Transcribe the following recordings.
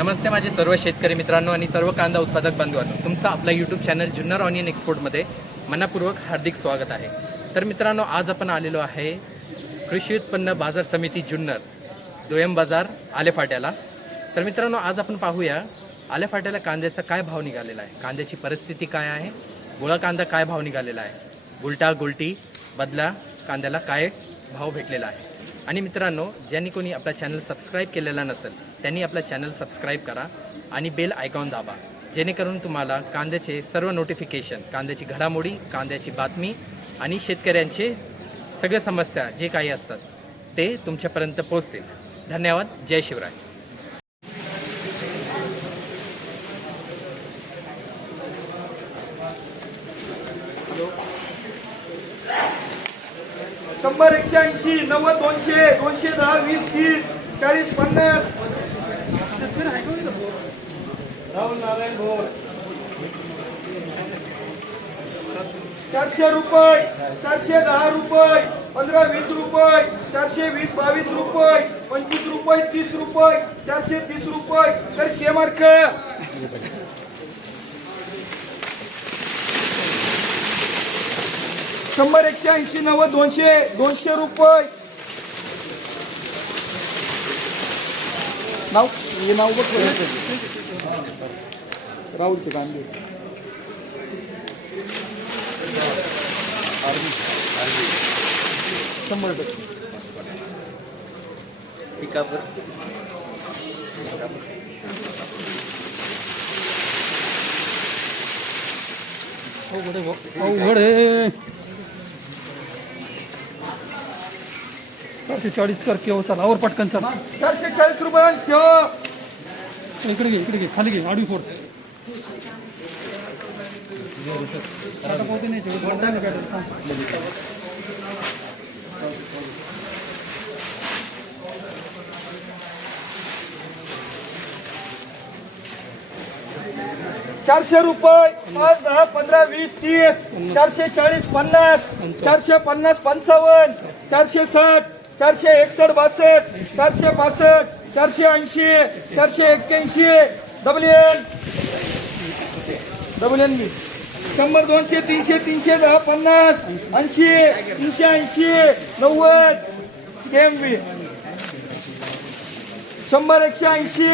नमस्ते माझे सर्व शेतकरी मित्रांनो आणि सर्व कांदा उत्पादक बांधवांनो तुमचं आपला यूट्यूब चॅनल जुन्नर ऑनियन एक्सपोर्टमध्ये मनापूर्वक हार्दिक स्वागत आहे. तर मित्रांनो आज आपण आलेलो आहे कृषी उत्पन्न बाजार समिती जुन्नर दोयम बाजार आलेफाट्याला तर मित्रांनो आज आपण पाहूया आलेफाट्याला कांद्याचा काय भाव निघालेला आहे कांद्याची परिस्थिती काय आहे गोळा कांदा काय भाव निघालेला आहे गुलटा गुलटी बदला कांद्याला काय भाव भेटलेला आहे. आणि मित्रांनो ज्यांनी कोणी आपला चॅनल सबस्क्राईब केलेला नसेल त्यांनी आपला चॅनल सबस्क्राईब करा आणि बेल आयकॉन दाबा. जेणेकरून तुम्हाला कांद्याचे सर्व नोटिफिकेशन कांद्याची घडामोडी कांद्याची बातमी आणि शेतकऱ्यांचे सगळ्या समस्या जे काही असतात ते तुमच्यापर्यंत पोहोचतील. धन्यवाद. जय शिवराय. शंभर एकशे ऐंशी नव्वद दोनशे दोनशे दहा वीस तीस चाळीस पन्नास राहुल नारायण भोर. चारशे रुपये चारशे दहा रुपये पंधरा वीस रुपये चारशे वीस बावीस रुपये पंचवीस रुपये तीस रुपये चारशे तीस रुपये. तर के मार्क शंभर एकशे ऐंशी नव्वद दोनशे दोनशे रुपये. नाव हे नाव बघ. राहुलचे कांदे शंभर टक्के. अवघड आहे चारशे चाळीस कर केव्हा चला. आवर पटकन चला. चारशे चाळीस रुपये इकडे घे इकडे घे. खाली घे. आडवी फोड. चारशे रुपये पाच दहा पंधरा वीस तीस चारशे चाळीस पन्नास चारशे पन्नास पंचावन्न चारशे साठ चारशे एकसष्ट बासष्ट चारशे पासष्ट चारशे ऐंशी चारशे एक्क्याऐंशी W N double N B. शंभर दोनशे तीनशे तीनशे दहा पन्नास ऐंशी तीनशे ऐंशी नव्वद एम बी. शंभर एकशे ऐंशी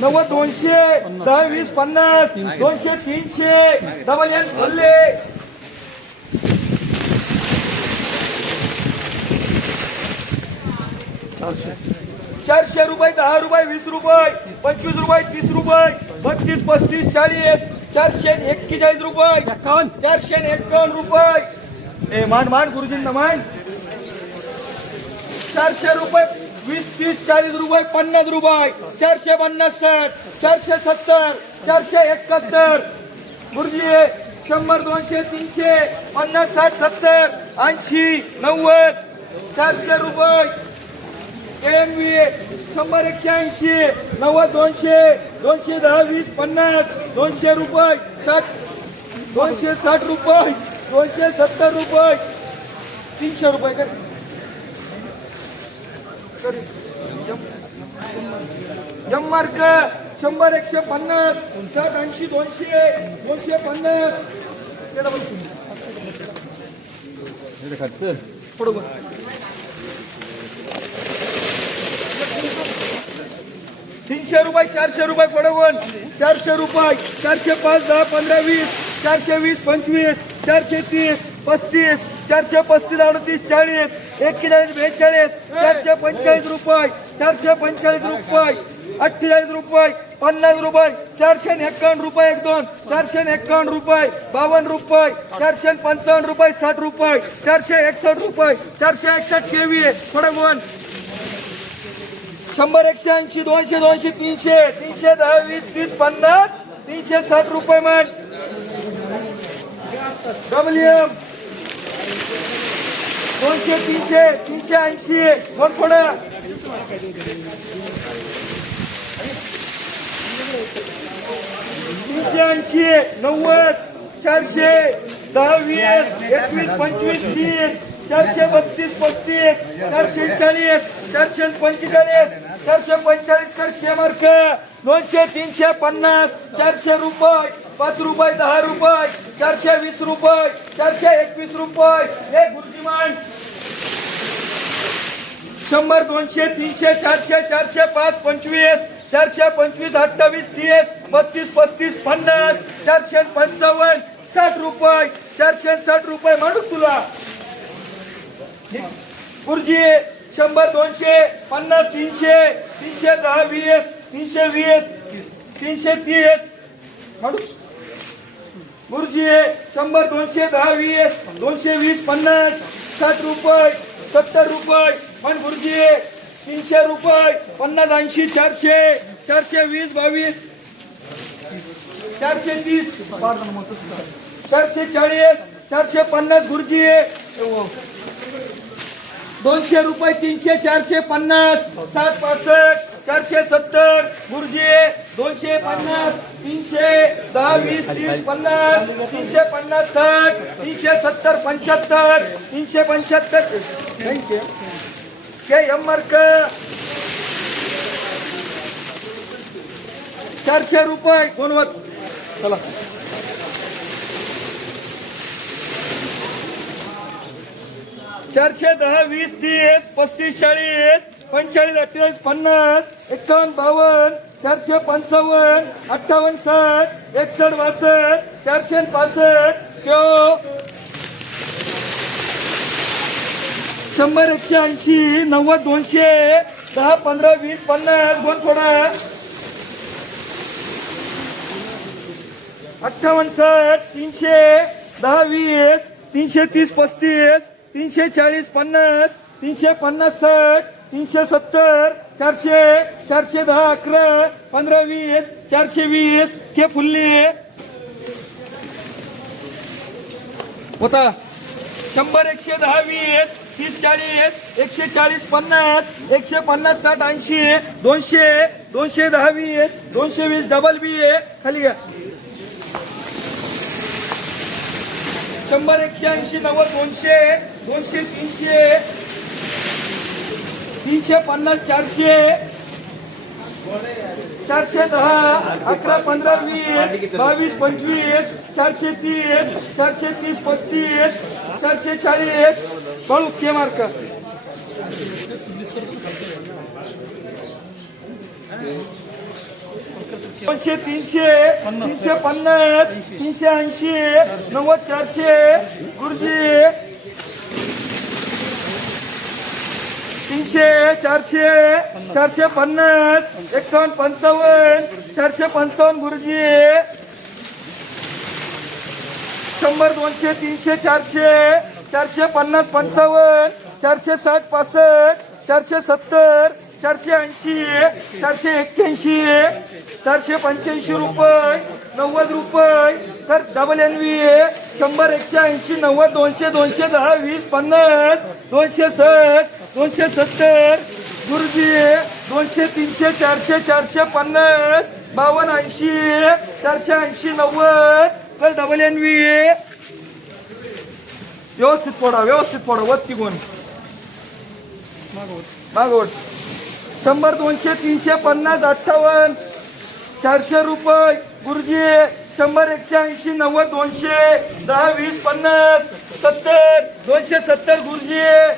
नव्वद दोनशे दहा वीस पन्नास दोनशे तीनशे डबल एन बोलले चारशे रुपये दहा रुपये वीस रुपये पंचवीस रुपये तीस रुपये बत्तीस पस्तीस चाळीस चारशे एक्केचाळीस रुपये. चारशे एकावन्न रुपये? ए मान मान गुरुजींना मान. चारशे रुपये वीस तीस चाळीस रुपये पन्नास रुपये. चारशे पन्नास साठ चारशे सत्तर चारशे एकाहत्तर. गुरुजी शंभर दोनशे तीनशे पन्नास साठ सत्तर ऐंशी नव्वद. चारशे रुपये. शंभर एकशे ऐंशी नव्वद दोनशे दोनशे दहा वीस पन्नास दोनशे रुपये साठ दोनशे साठ रुपये दोनशे सत्तर रुपये. तीनशे रुपये कर. जम मार्क शंभर एकशे पन्नास साठ ऐंशी दोनशे दोनशे पन्नास. तेवढं बघ तुम्ही. पुढं बघ. तीनशे रुपये चारशे रुपये पडवण चारशे रुपये चारशे पाच दहा पंधरा वीस चारशे वीस पंचवीस चारशे तीस पस्तीस चारशे पस्तीस अडतीस चाळीस एक्केचाळीस बेचाळीस चारशे पंचेचाळीस रुपये चारशे पंचेचाळीस रुपये अठ्ठेचाळीस रुपये पन्नास रुपये चारशे एक्कावन्न रुपये एक दोन चारशे एक्कावन्न रुपये बावन्न रुपये चारशे पंचावन्न रुपये साठ रुपये चारशे एकसष्ट रुपये चारशे एकसष्ट केवी थोडं शंभर एकशे ऐंशी दोनशे दोनशे तीनशे तीनशे दहा वीस तीस पन्नास तीनशे साठ रुपये म्हण डब्ल्यू दोनशे तीनशे तीनशे ऐंशी. दोन पुढे तीनशे ऐंशी नव्वद चारशे दहा वीस एकवीस पंचवीस तीस चारशे बत्तीस पस्तीस चारशे चाळीस चारशे पंचेचाळीस चारशे पंचेचाळीस कर मार्क दोनशे तीनशे पन्नास. चारशे रुपये. पाच रुपये दहा रुपये. चारशे वीस रुपये. चारशे एकवीस रुपये. हे गुरुजीमान शंभर दोनशे तीनशे चारशे चारशे पाच पंचवीस. चारशे पंचवीस अठ्ठावीस तीस. बत्तीस पस्तीस पन्नास. चारशे पंचावन्न. साठ रुपये. चारशे साठ रुपये म्हणू तुला. गुरुजी शंभर दोनशे पन्नास तीनशे तीनशे दहा वीस तीनशे वीस तीनशे तीस. गुरुजी शंभर दोनशे दहा वीस दोनशे वीस पन्नास साठ रुपये सत्तर रुपये. पण गुरुजी तीनशे रुपये पन्नास ऐंशी चारशे चारशे वीस बावीस चारशे तीस. चारशे चाळीस चारशे पन्नास गुरुजी. दोनशे रुपये तीनशे चारशे पन्नास. सात पासष्ट चारशे सत्तर. गुरुजी दोनशे पन्नास तीनशे दहा वीस तीस पन्नास तीनशे पन्नास साठ तीनशे सत्तर पंच्याहत्तर तीनशे पंच्याहत्तर. K M mark. चारशे रुपये कोणवत चला. चारशे दहा वीस तीस पस्तीस चाळीस पंचेचाळीस अठ्ठेचाळीस पन्नास एकावन्न बावन्न चारशे पंचावन्न अठ्ठावन्न साठ एकसष्ट बासष्ट चारशे पासष्ट क्यो? शंभर एकशे ऐंशी नव्वद दोनशे दहा पंधरा वीस पन्नास दोन थोडा. अठ्ठावन्न साठ तीनशे दहा वीस तीनशे तीस पस्तीस तीनशे चाळीस पन्नास तीनशे पन्नास साठ तीनशे सत्तर चारशे चारशे दहा अकरा पंधरा वीस चारशे वीस के फुल्ली. होता. शंभर एकशे दहा वीस तीस चाळीस एकशे चाळीस पन्नास एकशे पन्नास साठ ऐंशी दोनशे दोनशे दहा वीस दोनशे वीस डबल बी ए खाली घ्या. शंभर एकशे ऐंशी नव्वद दोनशे दोनशे, तीनशे तीनशे पन्नास, चारशे चारशे दहा, अकरा, पंधरा, वीस, बावीस, पंचवीस, चारशे तीस चारशे तीस, पस्तीस, चारशे चाळीस. कळू के मार्क? दोनशे, तीनशे तीनशे पन्नास, तीनशे ऐंशी, नव्वद, चारशे. गुरुजी तीनशे चारशे चारशे पन्नास एकावन्न पंचावन्न चारशे पंचावन्न गुरुजी. शंभर दोनशे तीनशे चारशे चारशे पन्नास पंचावन्न चारशे साठ पासष्ट चारशे सत्तर चारशे ऐंशी चारशे एक्क्याऐंशी चारशे पंच्याऐंशी रुपये नव्वद रुपये तर डबल एन व्ही शंभर एकशे ऐंशी नव्वद दोनशे दोनशे दहा वीस पन्नास दोनशे साठ दोनशे सत्तर गुरुजी दोनशे तीनशे चारशे चारशे पन्नास बावन्न ऐंशी चारशे ऐंशी नव्वद तर डबल एन व्ही व्यवस्थित पोडा व्यवस्थित पोडा वत्ती कोण? मागवट शंभर दोनशे तीनशे पन्नास अठ्ठावन्न चारशे रुपये गुरुजी शंभर एकशे ऐंशी नव्वद दोनशे दहा वीस पन्नास सत्तर दोनशे सत्तर गुरुजी.